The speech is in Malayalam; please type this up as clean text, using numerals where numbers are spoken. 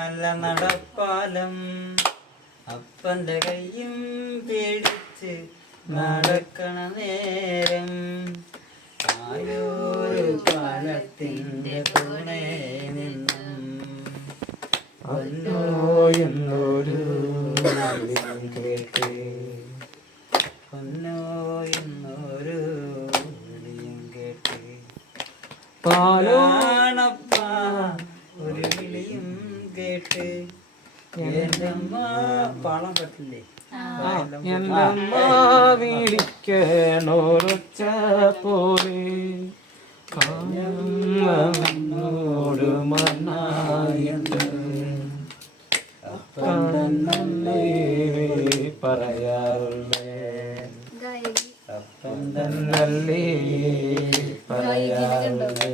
നല്ല നടപ്പാലം അപ്പന്റെ കയ്യും പേടിച്ച് നടക്കണ നേരം ആയൊരു പാലത്തിന്റെ തുണേ നിന്നും പൊന്നോ എന്നൊരു വിളിയും കേട്ട് പൊന്നോ എന്നൊരു വിളിയും കേട്ട് പാലാണപ്പ ഒരു വിളിയും കേട്ട് എന്റമ്മ പാടാൻ പറ്റില്ലേ എന്നമ്മ വിളിക്കണോരൊച്ച പോലെ കാണോട് മണ്ണായിട്ട് അപ്പന്നല്ലേ പറയാറുള്ളേ അപ്പന്നല്ലേ പറയാറുള്ളേ